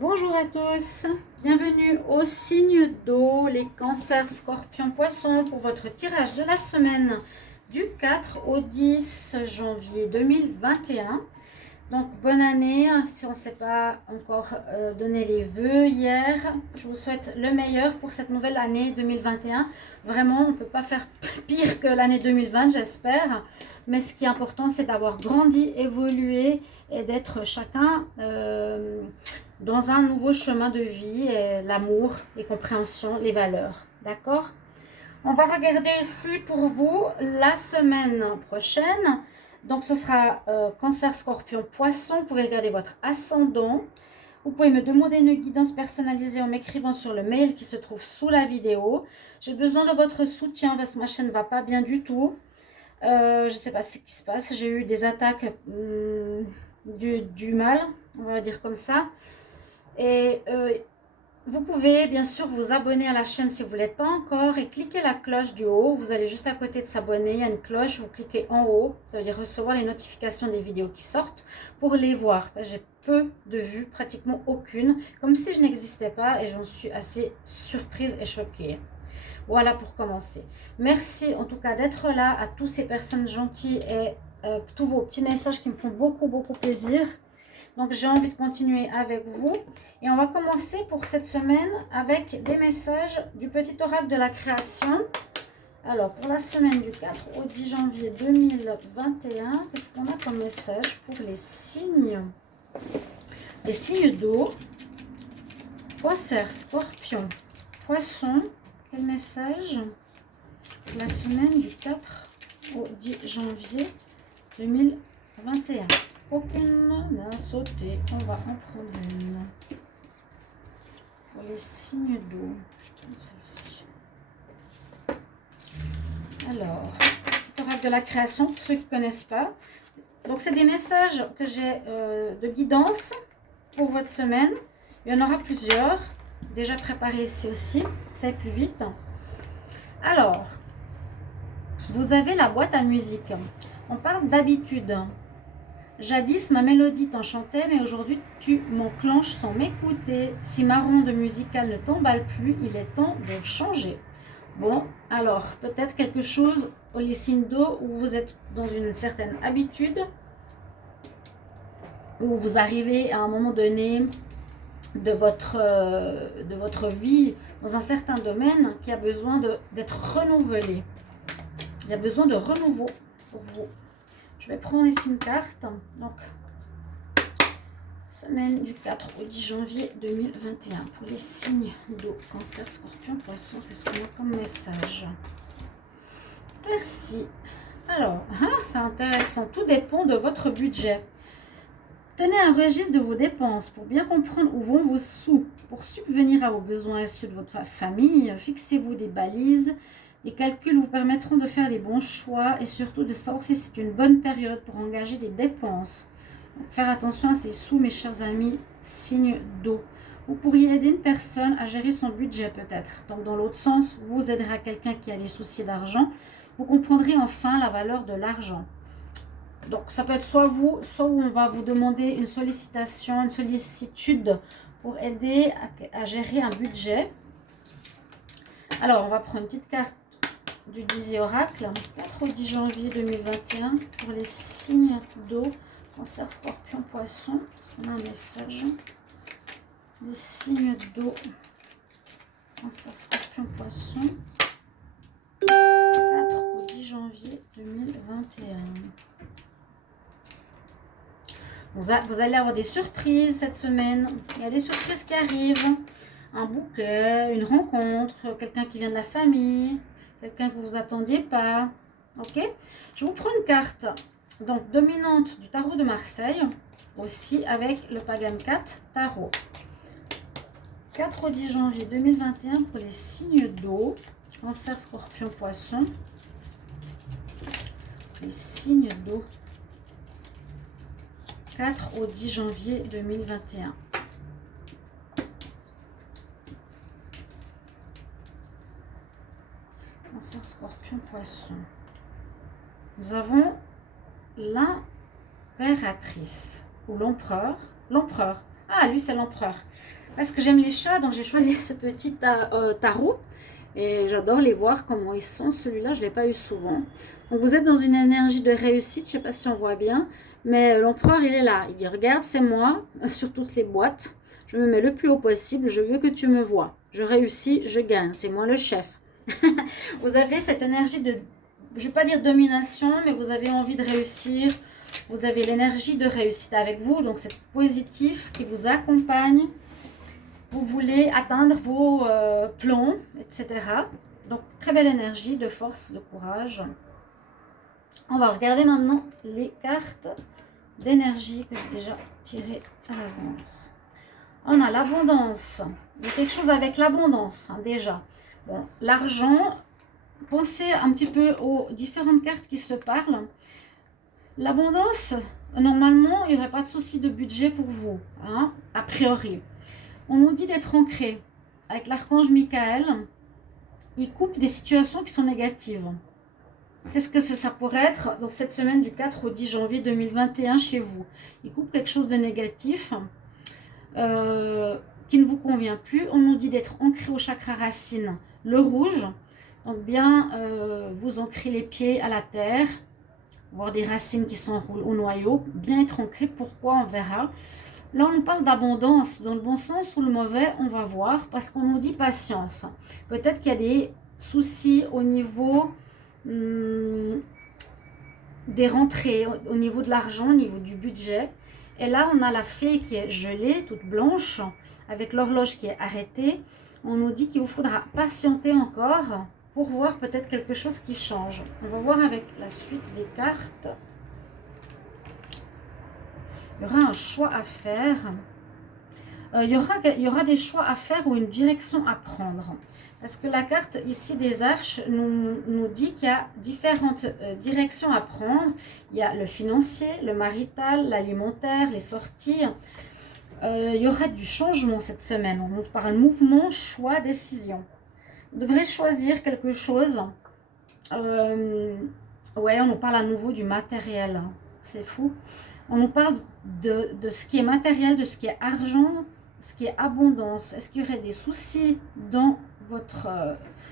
Bonjour à tous, bienvenue au signe d'eau, les cancers, scorpions, poissons pour votre tirage de la semaine du 4 au 10 janvier 2021. Donc bonne année, si on ne s'est pas encore donné les vœux hier, je vous souhaite le meilleur pour cette nouvelle année 2021. Vraiment, on ne peut pas faire pire que l'année 2020, j'espère. Mais ce qui est important, c'est d'avoir grandi, évolué et d'être chacun dans un nouveau chemin de vie, l'amour, les compréhensions, les valeurs. D'accord? On va regarder ici pour vous la semaine prochaine. Donc, ce sera Cancer, Scorpion, Poisson. Vous pouvez regarder votre ascendant. Vous pouvez me demander une guidance personnalisée en m'écrivant sur le mail qui se trouve sous la vidéo. J'ai besoin de votre soutien parce que ma chaîne ne va pas bien du tout. Je ne sais pas ce qui se passe. J'ai eu des attaques du mal, on va dire comme ça. Et vous pouvez bien sûr vous abonner à la chaîne si vous ne l'êtes pas encore et cliquez la cloche du haut. Vous allez juste à côté de s'abonner, il y a une cloche, vous cliquez en haut. Ça veut dire recevoir les notifications des vidéos qui sortent pour les voir. J'ai peu de vues, pratiquement aucune, comme si je n'existais pas et j'en suis assez surprise et choquée. Voilà pour commencer. Merci en tout cas d'être là, à toutes ces personnes gentilles et tous vos petits messages qui me font beaucoup plaisir. Donc, j'ai envie de continuer avec vous. Et on va commencer pour cette semaine avec des messages du petit oracle de la création. Alors, pour la semaine du 4 au 10 janvier 2021, qu'est-ce qu'on a comme message pour les signes? Les signes d'eau, Cancer, Scorpion, Poisson. Quel message pour la semaine du 4 au 10 janvier 2021? Aucune n'a sauté. On va en prendre une. Pour les signes d'eau. Je tourne celle-ci. Alors, petit oracle de la création, pour ceux qui ne connaissent pas. Donc, c'est des messages que j'ai de guidance pour votre semaine. Il y en aura plusieurs. Déjà préparés ici aussi. Ça va plus vite. Alors, vous avez la boîte à musique. On parle d'habitude. Jadis, ma mélodie t'enchantait, mais aujourd'hui, tu m'enclenches sans m'écouter. Si ma ronde musicale ne t'emballe plus, il est temps de changer. Bon, alors, peut-être quelque chose pour les signes d'eau où vous êtes dans une certaine habitude, où vous arrivez à un moment donné de votre vie dans un certain domaine qui a besoin d'être renouvelé. Il y a besoin de renouveau pour vous. Je vais prendre ici une carte. Donc, semaine du 4 au 10 janvier 2021. Pour les signes d'eau, Cancer, Scorpion, Poisson, qu'est-ce qu'on a comme message? Merci. Alors, c'est intéressant. Tout dépend de votre budget. Tenez un registre de vos dépenses pour bien comprendre où vont vos sous. Pour subvenir à vos besoins et ceux de votre famille, fixez-vous des balises. Les calculs vous permettront de faire les bons choix et surtout de savoir si c'est une bonne période pour engager des dépenses. Donc, faire attention à ces sous, mes chers amis, signe d'eau. Vous pourriez aider une personne à gérer son budget peut-être. Donc dans l'autre sens, vous aiderez quelqu'un qui a des soucis d'argent. Vous comprendrez enfin la valeur de l'argent. Donc ça peut être soit vous, soit on va vous demander une sollicitation, une sollicitude pour aider à gérer un budget. Alors on va prendre une petite carte du Dizzy Oracle, 4 au 10 janvier 2021, pour les signes d'eau, Cancer, Scorpion, Poisson. Est-ce qu'on a un message? Les signes d'eau, Cancer, Scorpion, Poisson, 4 au 10 janvier 2021. Vous allez avoir des surprises cette semaine. Il y a des surprises qui arrivent. Un bouquet, une rencontre, quelqu'un qui vient de la famille, quelqu'un que vous attendiez pas. Ok? Je vous prends une carte donc dominante du tarot de Marseille, aussi avec le Pagan 4 tarot. 4 au 10 janvier 2021 pour les signes d'eau, Cancer, Scorpion, Poisson. Les signes d'eau. 4 au 10 janvier 2021. Cancer, Scorpion, Poisson. Nous avons l'impératrice ou l'empereur. Ah, lui, c'est l'empereur. Parce que j'aime les chats, donc j'ai choisi ce petit tarot. Et j'adore les voir, comment ils sont. Celui-là, je ne l'ai pas eu souvent. Donc vous êtes dans une énergie de réussite, je ne sais pas si on voit bien. Mais l'empereur, il est là. Il dit, regarde, c'est moi, sur toutes les boîtes. Je me mets le plus haut possible, je veux que tu me vois. Je réussis, je gagne. C'est moi le chef. Vous avez cette énergie de, je ne vais pas dire domination, mais vous avez envie de réussir. Vous avez l'énergie de réussite avec vous. Donc c'est positif qui vous accompagne. Vous voulez atteindre vos plans, etc. Donc, très belle énergie, de force, de courage. On va regarder maintenant les cartes d'énergie que j'ai déjà tirées à l'avance. On a l'abondance. Il y a quelque chose avec l'abondance, hein, déjà. Bon, l'argent, pensez un petit peu aux différentes cartes qui se parlent. L'abondance, normalement, il n'y aurait pas de souci de budget pour vous, hein, a priori. On nous dit d'être ancré. Avec l'archange Michael, il coupe des situations qui sont négatives. Qu'est-ce que ça pourrait être dans cette semaine du 4 au 10 janvier 2021 chez vous? Il coupe quelque chose de négatif qui ne vous convient plus. On nous dit d'être ancré au chakra racine, le rouge. Donc bien vous ancrer les pieds à la terre, voir des racines qui s'enroulent au noyau. Bien être ancré, pourquoi on verra. Là, on nous parle d'abondance, dans le bon sens ou le mauvais, on va voir, parce qu'on nous dit patience. Peut-être qu'il y a des soucis au niveau des rentrées, au niveau de l'argent, au niveau du budget. Et là, on a la fée qui est gelée, toute blanche, avec l'horloge qui est arrêtée. On nous dit qu'il vous faudra patienter encore pour voir peut-être quelque chose qui change. On va voir avec la suite des cartes. Il y aura un choix à faire. Il y aura des choix à faire ou une direction à prendre. Parce que la carte ici des arches nous dit qu'il y a différentes directions à prendre. Il y a le financier, le marital, l'alimentaire, les sorties. Il y aura du changement cette semaine. On nous parle mouvement, choix, décision. Vous devrez choisir quelque chose. Ouais, on nous parle à nouveau du matériel. C'est fou. On nous parle de ce qui est matériel, de ce qui est argent, ce qui est abondance. Est-ce qu'il y aurait des soucis dans votre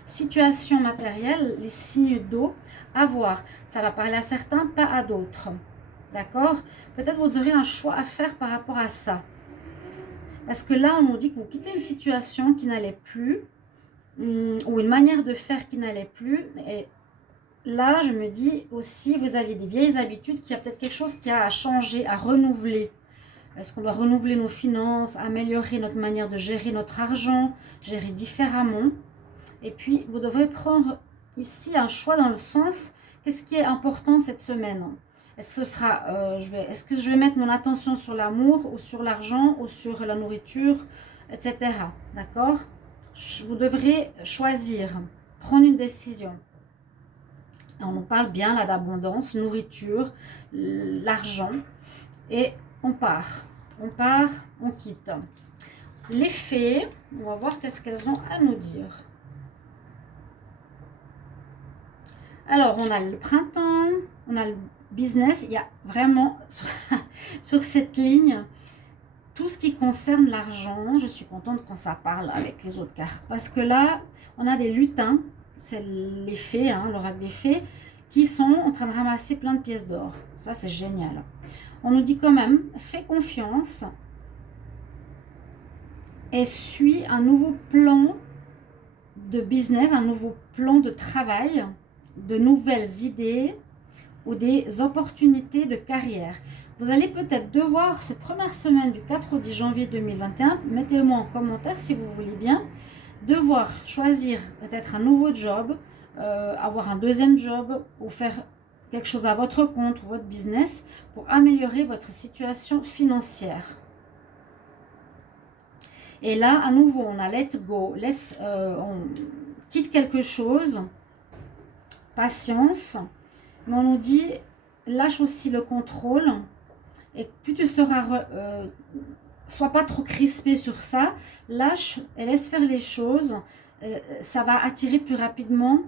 situation matérielle? Les signes d'eau à voir. Ça va parler à certains, pas à d'autres. D'accord? Peut-être vous aurez un choix à faire par rapport à ça. Parce que là, on nous dit que vous quittez une situation qui n'allait plus, ou une manière de faire qui n'allait plus. Et là, je me dis aussi, vous avez des vieilles habitudes, qu'il y a peut-être quelque chose qui a à changer, à renouveler. Est-ce qu'on doit renouveler nos finances, améliorer notre manière de gérer notre argent, gérer différemment? Et puis, vous devrez prendre ici un choix dans le sens, qu'est-ce qui est important cette semaine? Est-ce que je vais mettre mon attention sur l'amour, ou sur l'argent, ou sur la nourriture, etc. D'accord? Vous devrez choisir, prendre une décision. On nous parle bien là d'abondance, nourriture, l'argent. Et on part, on quitte. Les fées, on va voir qu'est-ce qu'elles ont à nous dire. Alors, on a le printemps, on a le business. Il y a vraiment sur cette ligne tout ce qui concerne l'argent. Je suis contente quand ça parle avec les autres cartes. Parce que là, on a des lutins, c'est les fées, hein, l'oracle des fées, qui sont en train de ramasser plein de pièces d'or. Ça, c'est génial. On nous dit quand même, fais confiance et suis un nouveau plan de business, un nouveau plan de travail, de nouvelles idées ou des opportunités de carrière. Vous allez peut-être devoir, cette première semaine du 4 au 10 janvier 2021, mettez-le moi en commentaire si vous voulez bien, devoir choisir peut-être un nouveau job, avoir un deuxième job ou faire quelque chose à votre compte ou votre business pour améliorer votre situation financière. Et là, à nouveau, on a let go, on quitte quelque chose, patience, mais on nous dit lâche aussi le contrôle et plus tu seras, sois pas trop crispé sur ça, lâche et laisse faire les choses, ça va attirer plus rapidement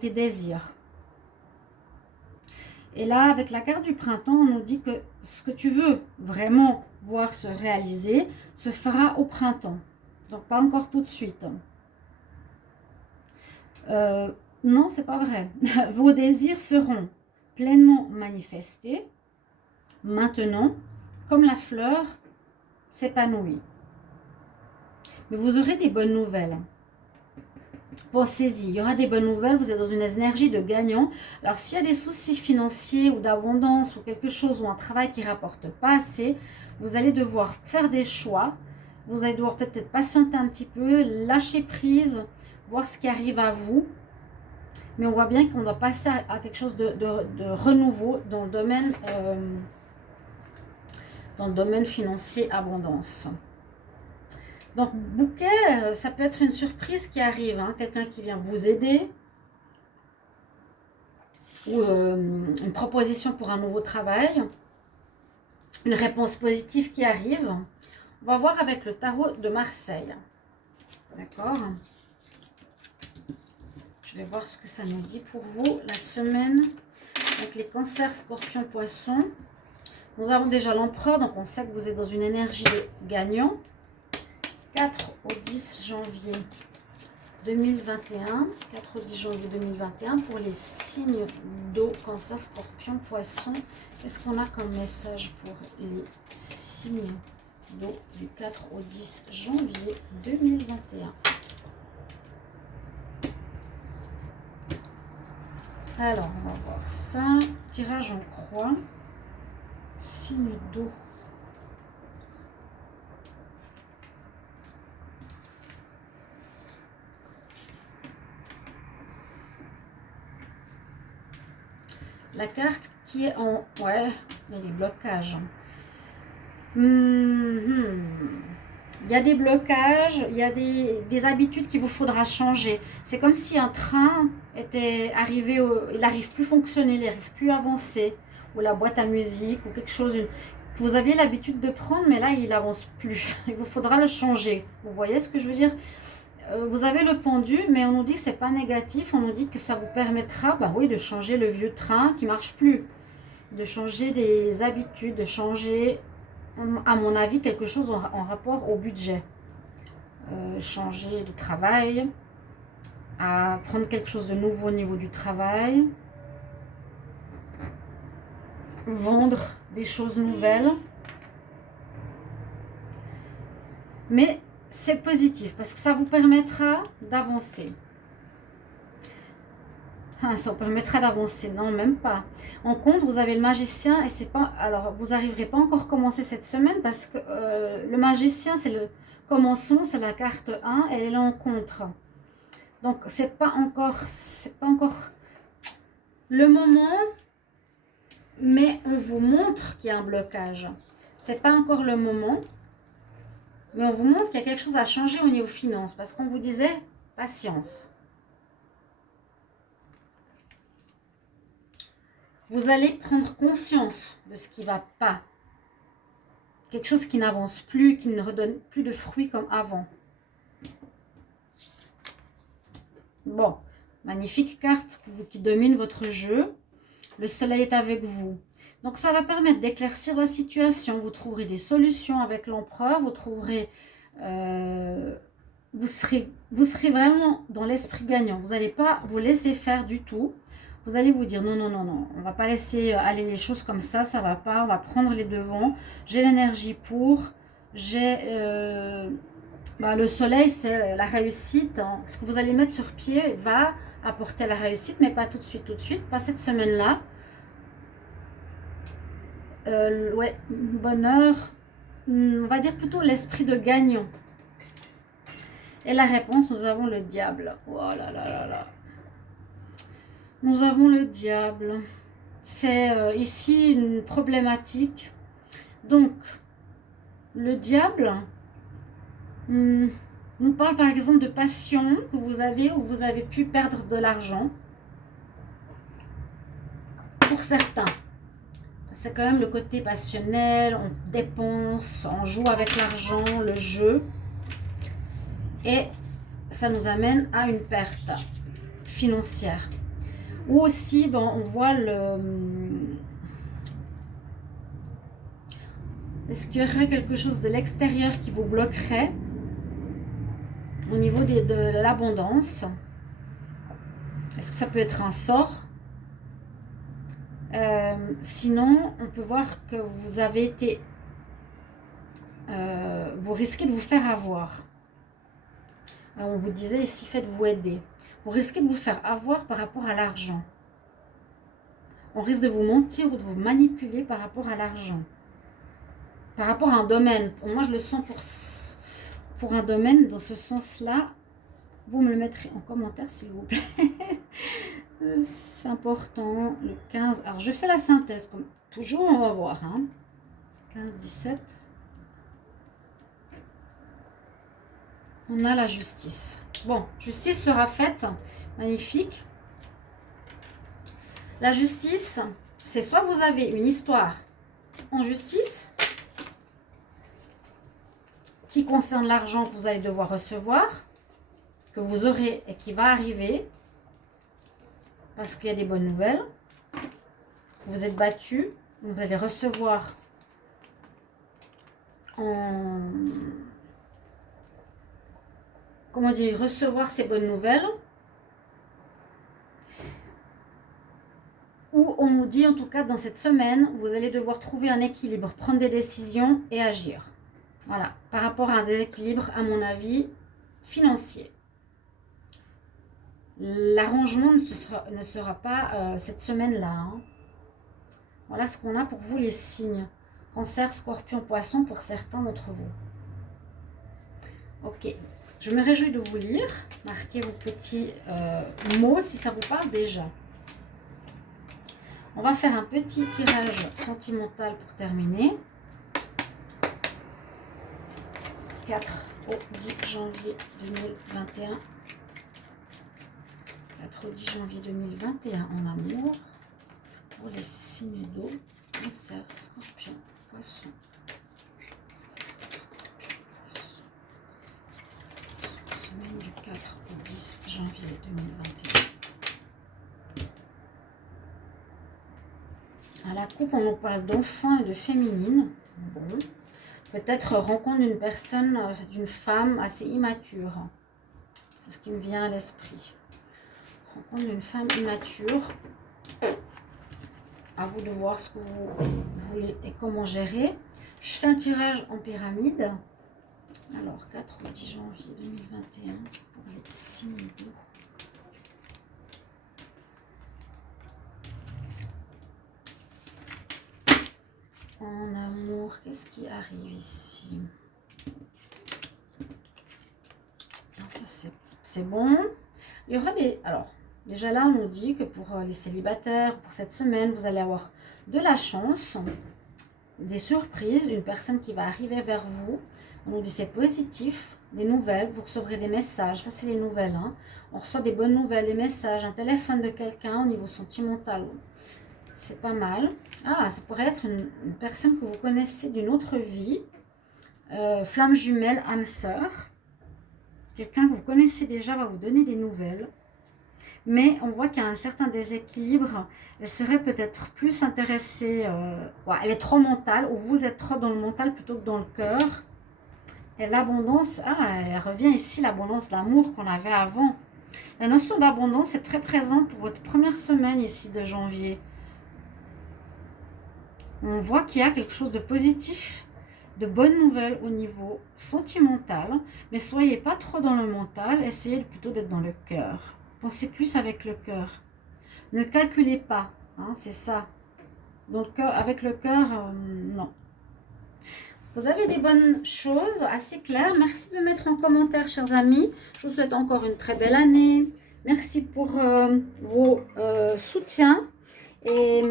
tes désirs. Et là, avec la carte du printemps, on nous dit que ce que tu veux vraiment voir se réaliser se fera au printemps. Donc, pas encore tout de suite. Non, c'est pas vrai. Vos désirs seront pleinement manifestés maintenant, comme la fleur s'épanouit. Mais vous aurez des bonnes nouvelles. Pensez-y, il y aura des bonnes nouvelles, vous êtes dans une énergie de gagnant. Alors, s'il y a des soucis financiers ou d'abondance ou quelque chose ou un travail qui ne rapporte pas assez, vous allez devoir faire des choix. Vous allez devoir peut-être patienter un petit peu, lâcher prise, voir ce qui arrive à vous. Mais on voit bien qu'on doit passer à quelque chose de renouveau dans le domaine financier, abondance. Donc, bouquet, ça peut être une surprise qui arrive, hein, quelqu'un qui vient vous aider, ou une proposition pour un nouveau travail, une réponse positive qui arrive. On va voir avec le tarot de Marseille. D'accord? Je vais voir ce que ça nous dit pour vous, la semaine, avec les cancers, scorpions, poissons. Nous avons déjà l'empereur, donc on sait que vous êtes dans une énergie gagnant. 4 au 10 janvier 2021. 4 au 10 janvier 2021 pour les signes d'eau, cancer, scorpion, poisson. Qu'est-ce qu'on a comme message pour les signes d'eau du 4 au 10 janvier 2021? Alors, on va voir ça. Tirage en croix. Signe d'eau. La carte qui est en... Ouais, il y a des blocages. Il y a des blocages, il y a des habitudes qu'il vous faudra changer. C'est comme si un train était arrivé, il n'arrive plus à fonctionner, il n'arrive plus à avancer. Ou la boîte à musique, ou quelque chose que vous aviez l'habitude de prendre, mais là, il n'avance plus. Il vous faudra le changer. Vous voyez ce que je veux dire? Vous avez le pendu, mais on nous dit que ce n'est pas négatif. On nous dit que ça vous permettra, bah oui, de changer le vieux train qui ne marche plus. De changer des habitudes, de changer, à mon avis, quelque chose en rapport au budget. Changer de travail, à prendre quelque chose de nouveau au niveau du travail. Vendre des choses nouvelles. Mais c'est positif parce que ça vous permettra d'avancer. Ça vous permettra d'avancer. Non, même pas. En contre, vous avez le magicien et c'est pas... Alors, vous n'arriverez pas encore à commencer cette semaine parce que le magicien, c'est le... Commençons, c'est la carte 1, elle est là en contre. Donc, c'est pas encore le moment, mais on vous montre qu'il y a un blocage. C'est pas encore le moment. Mais on vous montre qu'il y a quelque chose à changer au niveau finance. Parce qu'on vous disait, patience. Vous allez prendre conscience de ce qui ne va pas. Quelque chose qui n'avance plus, qui ne redonne plus de fruits comme avant. Bon, magnifique carte qui domine votre jeu. Le soleil est avec vous. Donc, ça va permettre d'éclaircir la situation. Vous trouverez des solutions avec l'empereur. Vous trouverez... vous serez vraiment dans l'esprit gagnant. Vous n'allez pas vous laisser faire du tout. Vous allez vous dire non, non, non, non. On ne va pas laisser aller les choses comme ça. Ça ne va pas. On va prendre les devants. J'ai l'énergie pour. J'ai... le soleil, c'est la réussite. Hein. Ce que vous allez mettre sur pied va apporter la réussite, mais pas tout de suite. Pas cette semaine-là. Ouais, bonheur, on va dire plutôt l'esprit de gagnant. Et la réponse, nous avons le diable. Oh là là là là. Nous avons le diable. C'est ici une problématique. Donc, le diable nous parle par exemple de passion que vous avez ou vous avez pu perdre de l'argent. Pour certains. C'est quand même le côté passionnel, on dépense, on joue avec l'argent, le jeu. Et ça nous amène à une perte financière. Ou aussi, bon, on voit Est-ce qu'il y aurait quelque chose de l'extérieur qui vous bloquerait au niveau de l'abondance? Est-ce que ça peut être un sort? Sinon, on peut voir que vous avez été... vous risquez de vous faire avoir. On vous disait ici, faites-vous aider. Vous risquez de vous faire avoir par rapport à l'argent. On risque de vous mentir ou de vous manipuler par rapport à l'argent. Par rapport à un domaine. Moi, je le sens pour un domaine dans ce sens-là. Vous me le mettrez en commentaire, s'il vous plaît. C'est important. Le 15. Alors, je fais la synthèse. Comme toujours, on va voir. 15, 17. On a la justice. Bon, justice sera faite. Magnifique. La justice, c'est soit vous avez une histoire en justice qui concerne l'argent que vous allez devoir recevoir, que vous aurez et qui va arriver, parce qu'il y a des bonnes nouvelles. Vous êtes battu, vous allez recevoir comment dire, recevoir ces bonnes nouvelles. Ou on nous dit en tout cas dans cette semaine, vous allez devoir trouver un équilibre, prendre des décisions et agir. Voilà, par rapport à un déséquilibre, à mon avis, financier. L'arrangement ne sera pas cette semaine-là. Voilà ce qu'on a pour vous les signes. Cancer, Scorpion, Poisson pour certains d'entre vous. Ok, je me réjouis de vous lire. Marquez vos petits mots si ça vous parle déjà. On va faire un petit tirage sentimental pour terminer. 4 au 10 janvier 2021. 4 au 10 janvier 2021 en amour. Pour les signes d'eau, Cancer, Scorpion, Poisson. Semaine du 4 au 10 janvier 2021. À la coupe, on nous parle d'enfants et de féminine. Bon. Peut-être rencontre d'une personne, d'une femme assez immature. C'est ce qui me vient à l'esprit. Rencontre d'une femme immature. À vous de voir ce que vous voulez et comment gérer. Je fais un tirage en pyramide. Alors, 4 au 10 janvier 2021 pour les signes d'eau. En amour, qu'est-ce qui arrive ici? Ça, c'est bon. Il y aura des... Alors, déjà là, on nous dit que pour les célibataires, pour cette semaine, vous allez avoir de la chance, des surprises, une personne qui va arriver vers vous. On nous dit c'est positif, des nouvelles, vous recevrez des messages. Ça, c'est les nouvelles. On reçoit des bonnes nouvelles, des messages, un téléphone de quelqu'un au niveau sentimental. C'est pas mal. Ah, ça pourrait être une personne que vous connaissez d'une autre vie. Flamme jumelle, âme sœur. Quelqu'un que vous connaissez déjà va vous donner des nouvelles. Mais on voit qu'il y a un certain déséquilibre. Elle serait peut-être plus intéressée. Elle est trop mentale, ou vous êtes trop dans le mental plutôt que dans le cœur. Et l'abondance, elle revient ici, l'abondance d'amour qu'on avait avant. La notion d'abondance est très présente pour votre première semaine ici de janvier. On voit qu'il y a quelque chose de positif, de bonnes nouvelles au niveau sentimental. Mais soyez pas trop dans le mental, essayez plutôt d'être dans le cœur. Pensez plus avec le cœur. Ne calculez pas, c'est ça. Donc avec le cœur, non. Vous avez des bonnes choses assez claires. Merci de me mettre en commentaire, chers amis. Je vous souhaite encore une très belle année. Merci pour vos soutiens. Et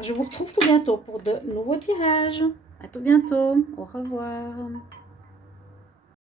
je vous retrouve tout bientôt pour de nouveaux tirages. À tout bientôt. Au revoir.